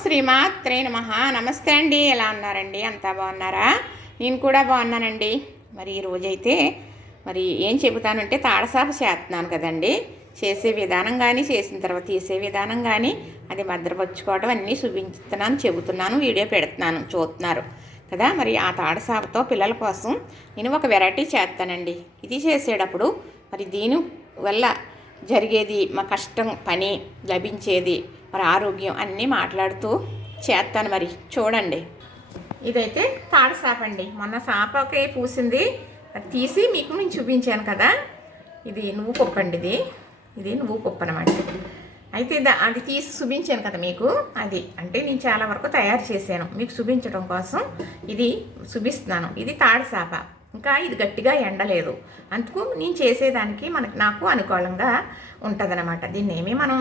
శ్రీమాత్రే నమః. నమస్తే అండి, ఎలా ఉన్నారండి? అంతా బాగున్నారా? నేను కూడా బాగున్నానండి. మరి ఈరోజైతే ఏం చెబుతానంటే తాడసాప చేస్తున్నాను కదండి. చేసే విధానం కానీ, చేసిన తర్వాత తీసే విధానం కానీ, అది భద్రపరుచుకోవడం అన్నీ చూపించుతున్నాను, చెబుతున్నాను, వీడియో పెడుతున్నాను, చూస్తున్నారు కదా. మరి ఆ తాడసాపతో పిల్లల కోసం నేను ఒక వెరైటీ చేస్తానండి. ఇది చేసేటప్పుడు మరి దీని వల్ల జరిగేది, మా కష్టం పని లభించేది, మరి ఆరోగ్యం అన్నీ మాట్లాడుతూ చేస్తాను. మరి చూడండి. ఇదైతే తాడు సాప అండి. మొన్న సాపకి పూసింది అది తీసి మీకు నేను చూపించాను కదా. ఇది నువ్వు పప్పు అండి. ఇది నువ్వు పప్పు అనమాట. అయితే అది తీసి చూపించాను కదా మీకు. అది అంటే నేను చాలా వరకు తయారు చేశాను మీకు చూపించడం కోసం ఇది చూపిస్తున్నాను. ఇది తాడు సాప. ఇంకా ఇది గట్టిగా ఎండలేదు, అందుకు నేను చేసేదానికి నాకు అనుకూలంగా ఉంటుందన్నమాట. దీన్ని ఏమీ మనం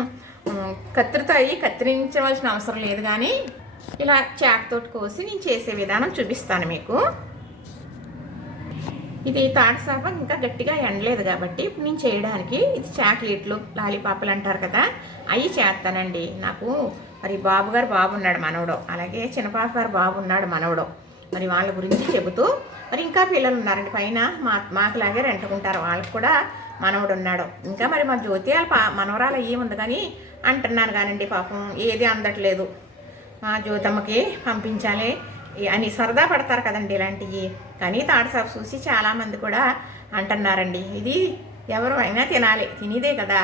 కత్తిరితో కత్తిరించవలసిన అవసరం లేదు, కానీ ఇలా చాకుతోటి కోసి నేను చేసే విధానం చూపిస్తాను మీకు. ఇది తాడసాప ఇంకా గట్టిగా ఎండలేదు కాబట్టి ఇప్పుడు నేను చేయడానికి ఇది చాక్లెట్లు, లాలీపాపలు అంటారు కదా, అవి చేస్తానండి. నాకు మరి బాబు ఉన్నాడు మనవడు, అలాగే చిన్నపాప గారు బాబు ఉన్నాడు మనవడు. మరి వాళ్ళ గురించి చెబుతూ మరి ఇంకా పిల్లలు ఉన్నారండి పైన, మాకులాగే రెంటుకుంటారు, వాళ్ళకి కూడా మనవడు ఉన్నాడు. ఇంకా మరి మా జ్యోతి మనవరాలు అయ్యి ఉంది కానీ అంటున్నాను కానండి, పాపం ఏది అందట్లేదు. మా జ్యోతమ్మకి పంపించాలి అని సరదా పడతారు కదండి ఇలాంటివి. కానీ తాడసాపు చూసి చాలామంది కూడా అంటున్నారండి, ఇది ఎవరు అయినా తినాలి, తినేదే కదా,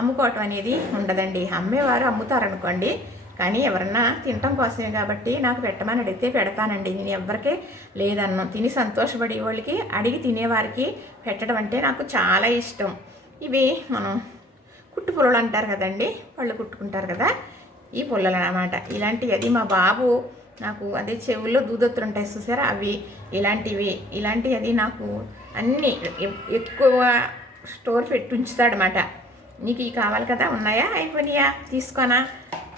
అమ్ముకోవటం అనేది ఉండదండి. అమ్మేవారు అమ్ముతారనుకోండి, కానీ ఎవరన్నా తినటం కోసమే కాబట్టి నాకు పెట్టమని అడిగితే పెడతానండి. నేను ఎవరికే లేదన్నా తిని సంతోషపడే వాళ్ళకి అడిగి తినేవారికి పెట్టడం అంటే నాకు చాలా ఇష్టం. ఇవి మనం కుట్టు పుల్లలు అంటారు కదండి, వాళ్ళు కుట్టుకుంటారు కదా, ఈ పుల్లలు అన్నమాట. ఇలాంటివి అది మా బాబు నాకు అదే చెవుల్లో దూదొత్తులు ఉంటాయి చూసారా, అవి ఇలాంటివి అది నాకు అన్నీ ఎక్కువ స్టోర్ పెట్టి ఉంచుతాడనమాట. నీకు ఇవి కావాలి కదా, ఉన్నాయా, అయిపోయినాయా, తీసుకోనా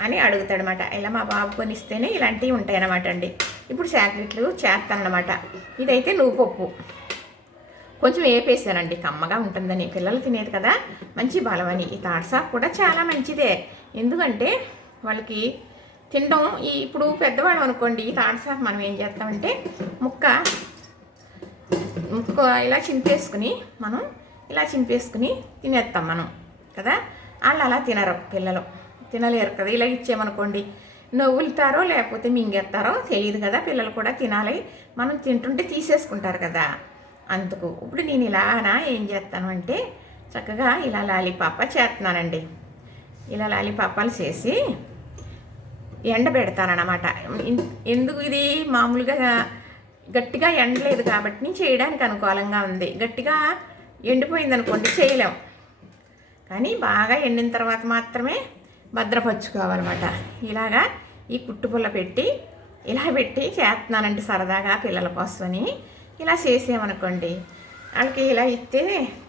అని అడుగుతాడనమాట. ఇలా మా బాబు కొనిస్తేనే ఇలాంటివి ఉంటాయన్నమాట అండి. ఇప్పుడు చాక్లెట్లు చేస్తానమాట. ఇదైతే నువ్వు పప్పు కొంచెం వేపేసానండి, కమ్మగా ఉంటుందని, పిల్లలు తినేది కదా, మంచి బలమని. ఈ తాడసాపు కూడా చాలా మంచిదే, ఎందుకంటే వాళ్ళకి తినడం ఇప్పుడు పెద్దవాళ్ళం అనుకోండి, ఈ తాడసాపు మనం ఏం చేస్తామంటే ముక్క ఇలా చింపేసుకుని తినేస్తాం మనం కదా. వాళ్ళు అలా తినరు, పిల్లలు తినలేరు కదా. ఇలా ఇచ్చామనుకోండి నవ్వులుతారో లేకపోతే మింగేస్తారో తెలియదు కదా. పిల్లలు కూడా తినాలి, మనం తింటుంటే తీసేసుకుంటారు కదా. అందుకు ఇప్పుడు నేను ఇలానా ఏం చేస్తాను అంటే చక్కగా ఇలా లాలీపాప చేస్తున్నానండి. ఇలా లాలీపాపాలు చేసి ఎండబెడతానన్నమాట. ఎందుకు ఇది మామూలుగా గట్టిగా ఎండలేదు కాబట్టి నేను చేయడానికి అనుకూలంగా ఉంది. గట్టిగా ఎండిపోయిందనుకోండి చేయలేం, కానీ బాగా ఎండిన తర్వాత మాత్రమే భద్రపరుచుకోవాలన్నమాట. ఇలాగా ఈ కుట్టుపుల్ల పెట్టి చేస్తున్నానండి సరదాగా పిల్లల కోసమని. ఇలా చేసామనుకోండి వాళ్ళకి ఇలా ఇస్తే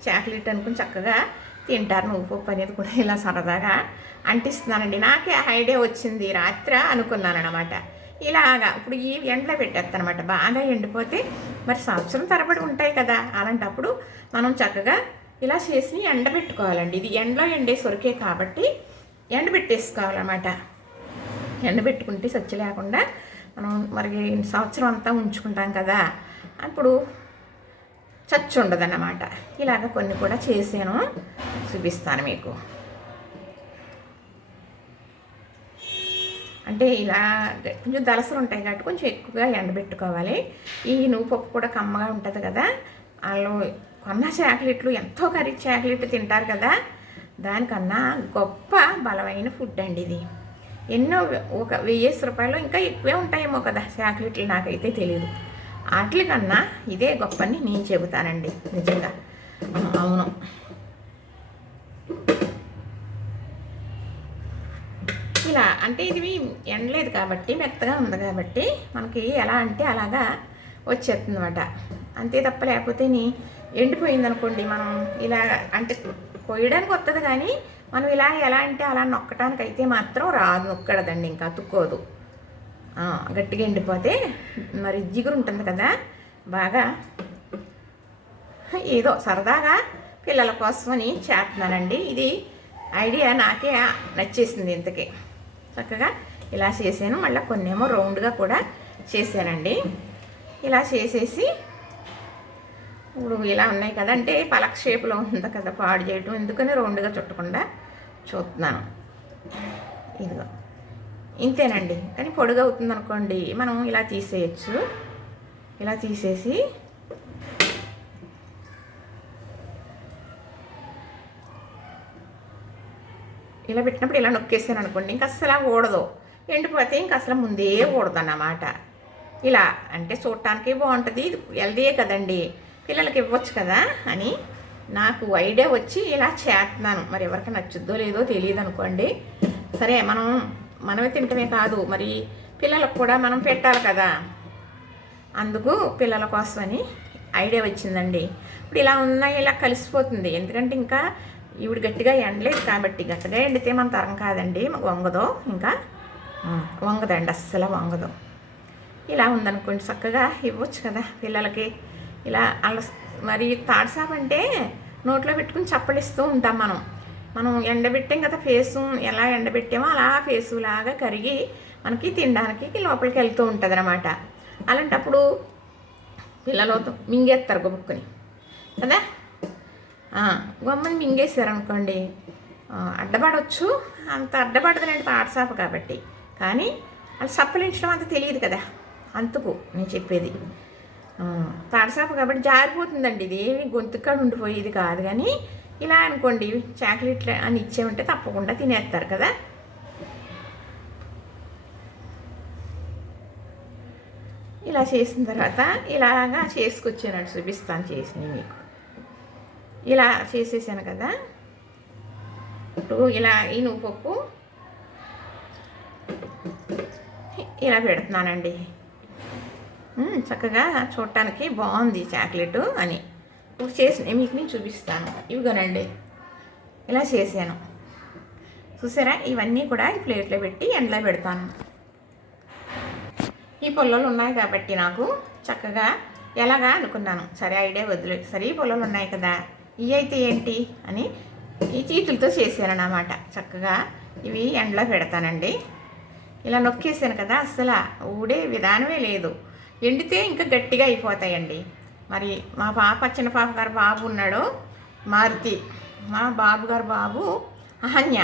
చాక్లెట్ అనుకుని చక్కగా తింటారు. నువ్వు పప్పు అనేది కూడా ఇలా సరదాగా అంటిస్తున్నానండి. నాకే ఐడియా వచ్చింది, రాత్రి అనుకున్నాను అనమాట. ఇలాగా ఇప్పుడు ఈ ఎండలో పెట్టేస్తానమాట. బాగా ఎండిపోతే మరి సంవత్సరం తరబడి ఉంటాయి కదా, అలాంటప్పుడు మనం చక్కగా ఇలా చేసి ఎండబెట్టుకోవాలండి. ఇది ఎండలో ఎండే సొరికే కాబట్టి ఎండబెట్టేసుకోవాలన్నమాట. ఎండబెట్టుకుంటే సచ్చి లేకుండా మనం మరి సంవత్సరం అంతా ఉంచుకుంటాం కదా, అప్పుడు చచ్చి ఉండదన్నమాట. ఇలాగ కొన్ని కూడా చేసాను, చూపిస్తాను మీకు. అంటే ఇలా కొంచెం దలసలు ఉంటాయి కాబట్టి కొంచెం ఎక్కువగా ఎండబెట్టుకోవాలి. ఈ నువ్వు పప్పు కూడా కమ్మగా ఉంటుంది కదా, వాళ్ళు కొన్న చాక్లెట్లు ఎంతో ఖరీదు చాక్లెట్ తింటారు కదా, దానికన్నా గొప్ప బలమైన ఫుడ్ అండి ఇది. ఎన్నో ఒక 1000 రూపాయలు ఇంకా ఎక్కువే ఉంటాయేమో కదా చాక్లెట్లు, నాకైతే తెలియదు. వాటికన్నా ఇదే గొప్పని నేను చెబుతానండి, నిజంగా అవును. ఇలా అంటే ఇది ఎండలేదు కాబట్టి మెత్తగా ఉంది కాబట్టి మనకి ఎలా అంటే అలాగా వచ్చేస్తుంది అన్నమాట. అంతే తప్ప లేకపోతే ఎండిపోయిందనుకోండి మనం ఇలా అంటే కొయ్యడానికి వస్తుంది, కానీ మనం ఇలా ఎలా అంటే అలా నొక్కడానికి అయితే మాత్రం రాదు, నొక్కడదండి, ఇంకా అతుక్కోదు. గట్టిగా ఎండిపోతే మరి జిగురు ఉంటుంది కదా. బాగా ఏదో సరదాగా పిల్లల కోసమని చేస్తున్నానండి. ఇది ఐడియా నాకే నచ్చేసింది. ఇంతకీ చక్కగా ఇలా చేశాను. మళ్ళీ కొన్నేమో రౌండ్గా కూడా చేశానండి. ఇలా చేసేసి ఇప్పుడు ఇలా ఉన్నాయి కదా, అంటే పలక షేప్లో ఉంది కదా, పాడు చేయటం ఎందుకని రౌండ్గా చుట్టకుండా చూస్తున్నాను. ఇదిగో ఇంతేనండి. కానీ పొడుగు అవుతుంది అనుకోండి, మనం ఇలా తీసేయచ్చు. ఇలా తీసేసి ఇలా పెట్టినప్పుడు ఇలా నొక్కేసాను అనుకోండి, ఇంక అసలు ఊడదు. ఎండిపోతే ఇంక అసలు ముందే ఊడదు అన్నమాట. ఇలా అంటే చూడటానికి బాగుంటుంది, ఇది హెల్దీయే కదండి, పిల్లలకి ఇవ్వచ్చు కదా అని నాకు ఐడియా వచ్చి ఇలా చేస్తున్నాను. మరి ఎవరికి నచ్చుద్దో లేదో తెలియదు అనుకోండి. సరే, మనమే తింటమే కాదు, మరి పిల్లలకు కూడా మనం పెట్టాలి కదా, అందుకు పిల్లల కోసమని ఐడియా వచ్చిందండి. ఇప్పుడు ఇలా ఉన్నాయి, ఇలా కలిసిపోతుంది. ఎందుకంటే ఇంకా ఈవిడ గట్టిగా ఎండలేదు కాబట్టి, గట్టిగా ఎండితే మన తరం కాదండి, వంగదో, ఇంకా వంగదండి, అస్సలు వంగదు. ఇలా ఉందనుకోండి, చక్కగా ఇవ్వచ్చు కదా పిల్లలకి. ఇలా అలా మరి తాడుసాపు అంటే నోట్లో పెట్టుకుని చప్పలిస్తూ ఉంటాం మనం ఎండబెట్టాం కదా, ఫేసు ఎలా ఎండబెట్టామో అలా ఫేసు లాగా కరిగి మనకి తినడానికి లోపలికి వెళ్తూ ఉంటుంది అన్నమాట. అలాంటప్పుడు పిల్లలు మింగేస్తారు గొబ్బుక్కుని కదా, గొమ్మని మింగేసారనుకోండి అడ్డపడవచ్చు. అంత అడ్డపడదులేండి తాడుసాపు కాబట్టి, కానీ వాళ్ళు సప్పలించడం అంత తెలియదు కదా, అందుకు నేను చెప్పేది. తాడుసాపు కాబట్టి జారిపోతుందండి, ఇది ఏమి గొంతుకాడ ఉండిపోయేది కాదు. కానీ ఇలా అనుకోండి, చాక్లెట్లు అని ఇచ్చేమంటే తప్పకుండా తినేస్తారు కదా. ఇలా చేసిన తర్వాత ఇలాగా చేసుకొచ్చానండి, చూపిస్తాను చేసినవి మీకు. ఇలా చేసేసాను కదా. ఇప్పుడు ఇలా ఈ నువ్వుపప్పు ఇలా పెడుతున్నానండి. చక్కగా చూడటానికి బాగుంది చాక్లెట్ అని చేసిన మీకు నేను చూపిస్తాను. ఇవిగోనండి ఇలా చేశాను, చూసారా. ఇవన్నీ కూడా ఈ ప్లేట్లో పెట్టి ఎండలో పెడతాను. ఈ పొల్లలు ఉన్నాయి కాబట్టి నాకు చక్కగా ఎలాగా అనుకున్నాను. సరే, ఐడియా వదిలే, సరే ఈ పొల్లలు ఉన్నాయి కదా, ఇవి అయితే ఏంటి అని ఈ చేతులతో చేశాను అన్నమాట. చక్కగా ఇవి ఎండలో పెడతానండి. ఇలా నొక్కేసాను కదా, అస్సలు ఊడే విధానమే లేదు. ఎండితే ఇంకా గట్టిగా అయిపోతాయండి. మరి మా పాప, చిన్న పాప గారు బాబు ఉన్నాడు మారుతి, మా బాబు గారు బాబు అహన్య.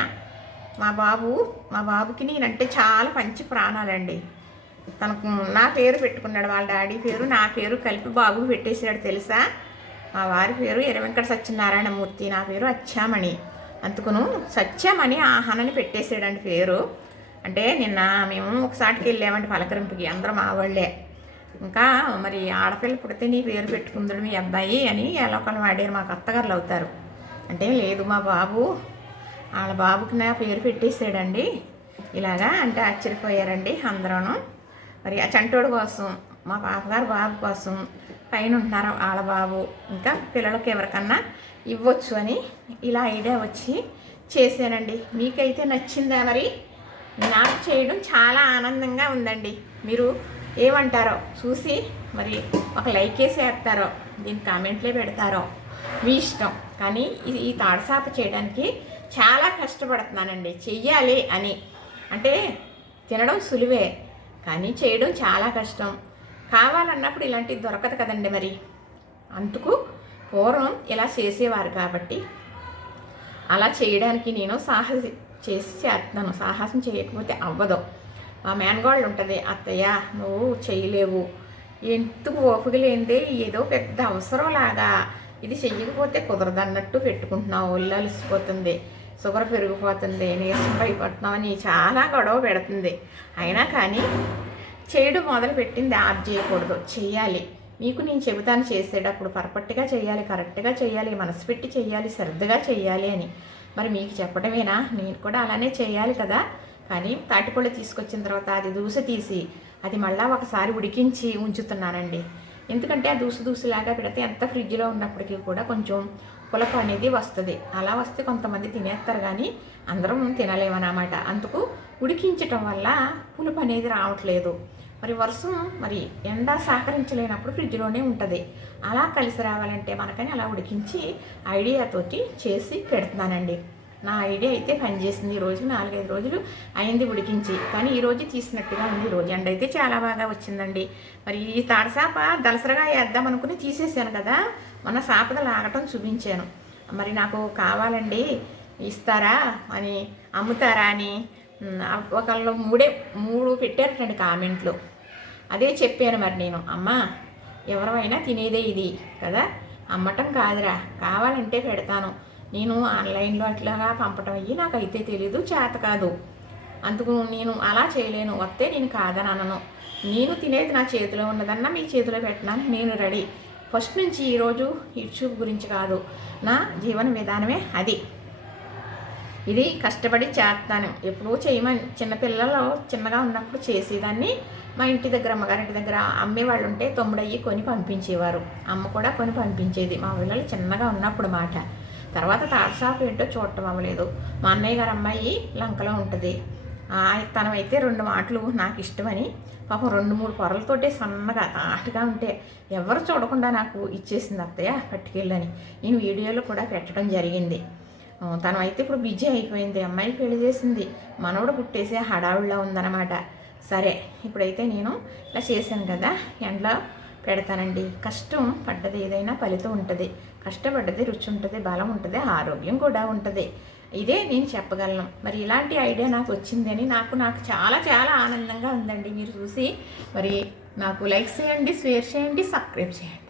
మా బాబుకి నేనంటే చాలా పంచి ప్రాణాలండి. తనకు నా పేరు పెట్టుకున్నాడు, వాళ్ళ డాడీ పేరు నా పేరు కలిపి బాబుకి పెట్టేసాడు తెలుసా. మా వారి పేరు ఎర్రవెంకట సత్యనారాయణమూర్తి, నా పేరు అచ్చామణి. అందుకును సత్యమణి ఆహనని పెట్టేసాడండి పేరు. అంటే నిన్న మేము ఒకసారికి వెళ్ళామండి పలకరింపుకి, అందరం మా వాళ్ళే. ఇంకా మరి ఆడపిల్ల పుడితే నీ పేరు పెట్టుకుందడు మీ అబ్బాయి అని ఎలా ఒకళ్ళు వాడారు, మాకు అత్తగారులు అవుతారు. అంటే లేదు, మా బాబు వాళ్ళ బాబుకి నా పేరు పెట్టేసాడండి ఇలాగా. అంటే ఆశ్చర్యపోయారండి అందరూ. మరి ఆ చంటోడు కోసం, మా పాపగారు బాబు కోసం పైన ఉంటున్నారు వాళ్ళ బాబు, ఇంకా పిల్లలకి ఎవరికన్నా ఇవ్వచ్చు అని ఇలా ఐడియా వచ్చి చేశానండి. మీకైతే నచ్చిందా? మరి నాకు చేయడం చాలా ఆనందంగా ఉందండి. మీరు ఏమంటారో చూసి మరి ఒక లైక్ వేసి వేస్తారో, దీని కామెంట్లే పెడతారో మీ ఇష్టం. కానీ ఈ తాడుసాప చేయడానికి చాలా కష్టపడుతున్నానండి. చెయ్యాలి అని అంటే తినడం సులువే, కానీ చేయడం చాలా కష్టం. కావాలన్నప్పుడు ఇలాంటివి దొరకదు కదండి. మరి అందుకు పూర్వం ఇలా చేసేవారు కాబట్టి అలా చేయడానికి నేను సాహసం చేస్తున్నాను. సాహసం చేయకపోతే అవ్వదు. మా మేనగోళ్ళు ఉంటుంది, అత్తయ్య నువ్వు చేయలేవు, ఎందుకు ఓపిక లేనిదే ఏదో పెద్ద అవసరం లాగా ఇది చెయ్యకపోతే కుదరదు అన్నట్టు పెట్టుకుంటున్నావు, ఒళ్ళు అలసిపోతుంది, షుగర్ పెరిగిపోతుంది, నీరసం అయిపోతున్నావు అని చాలా గొడవ పెడుతుంది. అయినా కానీ చేయడం మొదలుపెట్టింది ఆప్ చేయకూడదు, చెయ్యాలి. మీకు నేను చెబుతాను చేసేటప్పుడు పర్ఫెక్ట్గా చేయాలి, కరెక్ట్గా చేయాలి, మనసు పెట్టి చేయాలి, శ్రద్ధగా చేయాలి అని. మరి మీకు చెప్పడమేనా, నేను కూడా అలానే చేయాలి కదా. కానీ తాటిపళ్ళు తీసుకొచ్చిన తర్వాత అది దూస తీసి అది మళ్ళీ ఒకసారి ఉడికించి ఉంచుతున్నానండి. ఎందుకంటే ఆ దూసులాగా పెడితే ఎంత ఫ్రిడ్జ్లో ఉన్నప్పటికీ కూడా కొంచెం పులపు అనేది వస్తుంది. అలా వస్తే కొంతమంది తినేస్తారు కానీ అందరం తినలేమన్నమాట. అందుకు ఉడికించటం వల్ల పులుపు అనేది రావట్లేదు. మరి వర్షం మరి ఎండ సహకరించలేనప్పుడు ఫ్రిడ్జ్లోనే ఉంటుంది. అలా కలిసి రావాలంటే మనకని అలా ఉడికించి ఐడియాతోటి చేసి పెడుతున్నానండి. నా ఐడియా అయితే పనిచేసింది. ఈరోజు 4-5 రోజులు అయింది ఉడికించి, కానీ ఈరోజు తీసినట్టుగా ఉంది. ఈరోజు ఎండ అయితే చాలా బాగా వచ్చిందండి. మరి ఈ తాడసాప దలసరగా వేద్దాం అనుకుని తీసేసాను కదా, మొన్న సాపద లాగటం చూపించాను. మరి నాకు కావాలండి, ఇస్తారా అని, అమ్ముతారా అని ఒకళ్ళు 3 పెట్టారటండి కామెంట్లు. అదే చెప్పాను మరి నేను, అమ్మ ఎవరైనా తినేదే ఇది కదా, అమ్మటం కాదురా, కావాలంటే పెడతాను, నేను ఆన్లైన్లో అట్లాగా పంపటం అయ్యి నాకైతే తెలీదు, చేత కాదు, అందుకు నేను అలా చేయలేను, వస్తే నేను కాదని అనను, నేను తినేది నా చేతిలో ఉన్నదన్నా మీ చేతిలో పెట్టడానికి నేను రెడీ. ఫస్ట్ నుంచి ఈరోజు యూట్యూబ్ గురించి కాదు, నా జీవన విధానమే అది. ఇది కష్టపడి చేస్తాను, ఎప్పుడూ చేయమని చిన్నపిల్లలు చిన్నగా ఉన్నప్పుడు చేసేదాన్ని. మా ఇంటి దగ్గర, అమ్మగారింటి దగ్గర అమ్మేవాళ్ళు ఉంటే తమ్ముడయ్యి కొని పంపించేవారు, అమ్మ కూడా కొని పంపించేది మా పిల్లలు చిన్నగా ఉన్నప్పుడు మాట. తర్వాత తాటసాపు ఏంటో చూడటం అవ్వలేదు. మా అన్నయ్య గారు అమ్మాయి లంకలో ఉంటుంది, తనమైతే 2 మాటలు నాకు ఇష్టమని పాపం 2-3 పొరలతోటే సన్నగా తాటుగా ఉంటే ఎవరు చూడకుండా నాకు ఇచ్చేసింది అత్తయ్య పట్టుకెళ్ళని. నేను వీడియోలో కూడా పెట్టడం జరిగింది. తనైతే ఇప్పుడు బిజీ అయిపోయింది, అమ్మాయి పెళ్లి చేసింది, మనవడు పుట్టేసే హడావుడిలో ఉందన్నమాట. సరే ఇప్పుడైతే నేను ఇలా చేశాను కదా, ఎండలో పెడతానండి. కష్టం పడ్డది ఏదైనా ఫలితం ఉంటుంది, కష్టపడ్డది రుచి ఉంటుంది, బలం ఉంటుంది, ఆరోగ్యం కూడా ఉంటుంది. ఇదే నేను చెప్పగలను. మరి ఇలాంటి ఐడియా నాకు వచ్చిందని నాకు చాలా చాలా ఆనందంగా ఉందండి. మీరు చూసి మరి నాకు లైక్ చేయండి, షేర్ చేయండి, సబ్స్క్రైబ్ చేయండి.